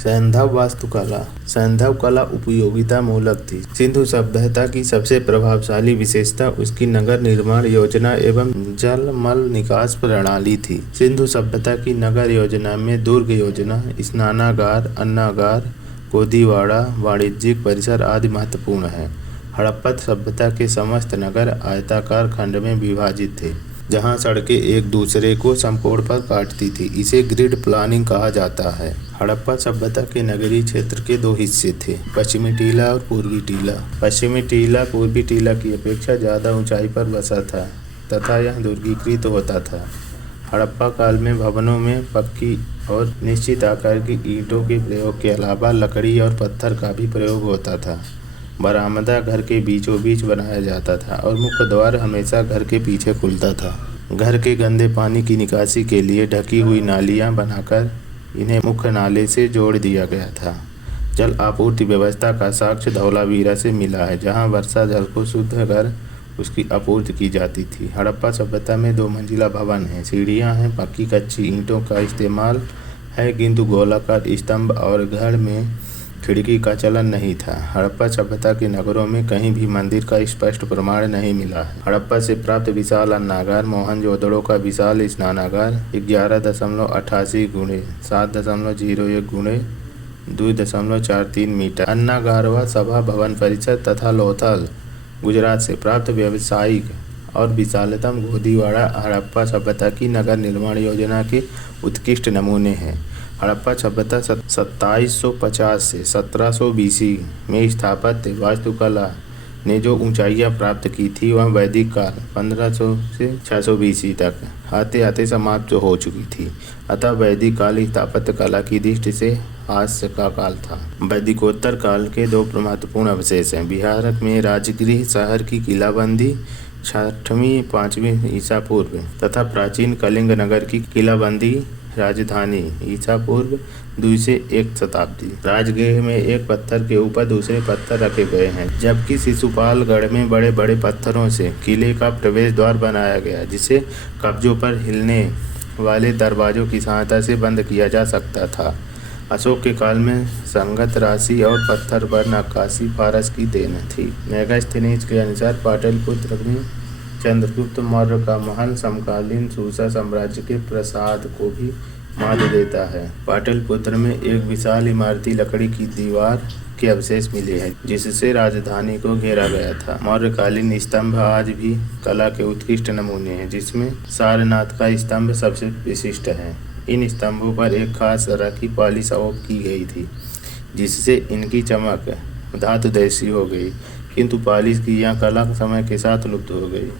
सैंधव वास्तुकला। सैंधव कला उपयोगिता मूलक थी। सिंधु सभ्यता की सबसे प्रभावशाली विशेषता उसकी नगर निर्माण योजना एवं जल मल निकास प्रणाली थी। सिंधु सभ्यता की नगर योजना में दुर्ग योजना, स्नानागार, अन्नागार, गोदीवाड़ा, वाणिज्यिक परिसर आदि महत्वपूर्ण हैं। हड़प्पा सभ्यता के समस्त नगर आयताकार खंड में विभाजित थे, जहां सड़कें एक दूसरे को समकोण पर काटती थी। इसे ग्रिड प्लानिंग कहा जाता है। हड़प्पा सभ्यता के नगरीय क्षेत्र के दो हिस्से थे, पश्चिमी टीला और पूर्वी टीला। पश्चिमी टीला पूर्वी टीला की अपेक्षा ज़्यादा ऊंचाई पर बसा था तथा यह दुर्गीकृत होता था। हड़प्पा काल में भवनों में पक्की और निश्चित आकार की ईंटों के प्रयोग के अलावा लकड़ी और पत्थर का भी प्रयोग होता था। बरामदा घर के बीचों बीच बनाया जाता था और मुख्य द्वार हमेशा घर के पीछे खुलता था। घर के गंदे पानी की निकासी के लिए ढकी हुई नालियां बनाकर इन्हें मुख्य नाले से जोड़ दिया गया था। जल आपूर्ति व्यवस्था का साक्ष्य धौलावीरा से मिला है, जहां वर्षा जल को शुद्ध कर उसकी आपूर्ति की जाती थी। हड़प्पा सभ्यता में 2 मंजिला भवन हैं, सीढ़ियां हैं, पक्की कच्ची ईंटों का इस्तेमाल है, किंतु गोलाकार स्तंभ और घर में खिड़की का चलन नहीं था। हड़प्पा सभ्यता के नगरों में कहीं भी मंदिर का स्पष्ट प्रमाण नहीं मिला है। हड़प्पा से प्राप्त विशाल अन्नागार, मोहनजोदड़ो का विशाल स्नानागार 11.88 गुणे 7.01 गुणे 2.43 मीटर, अन्नागारवा सभा भवन परिसर तथा लोथल, गुजरात से प्राप्त व्यावसायिक और विशालतम गोदीवाड़ा हड़प्पा सभ्यता की नगर निर्माण योजना के उत्कृष्ट नमूने हैं। हड़प्पा सभ्यता 2750 से 1700 बीसी में स्थापत्य वास्तुकला ने जो ऊंचाइयां प्राप्त की थी वह वैदिक काल 1500 से 600 बीसी तक आते आते समाप्त हो चुकी थी। अतः वैदिक काल स्थापत्य कला की दृष्टि से हास्य का काल था। वैदिकोत्तर काल के 2 महत्वपूर्ण अवशेष हैं। बिहार में राजगृह शहर की किलाबंदी 6वीं 5वीं ईसा पूर्व तथा प्राचीन कलिंग नगर की किलाबंदी राजधानी ईसा पूर्व 2 से 1 शताब्दी। राजगृह में एक पत्थर के ऊपर दूसरे पत्थर रखे गए हैं, जबकि शिशुपालगढ़ में बड़े बड़े पत्थरों से किले का प्रवेश द्वार बनाया गया, जिसे कब्जों पर हिलने वाले दरवाजों की सहायता से बंद किया जा सकता था। अशोक के काल में संगत राशि और पत्थर पर नक्काशी फारस की देन थी। मेगास्थनीज के अनुसार पाटलिपुत्र में चंद्रगुप्त मौर्य का महल समकालीन सुसा साम्राज्य के प्रसाद को भी मात देता है। पाटलिपुत्र में एक विशाल इमारती लकड़ी की दीवार के अवशेष मिले हैं, जिससे राजधानी को घेरा गया था। मौर्यकालीन स्तंभ आज भी कला के उत्कृष्ट नमूने हैं, जिसमें सारनाथ का स्तंभ सबसे विशिष्ट है। इन स्तंभों पर एक खास तरह की पॉलिश की गई थी, जिससे इनकी चमक धातुदेशी हो गई, किंतु पॉलिश की यह कला समय के साथ लुप्त हो गई।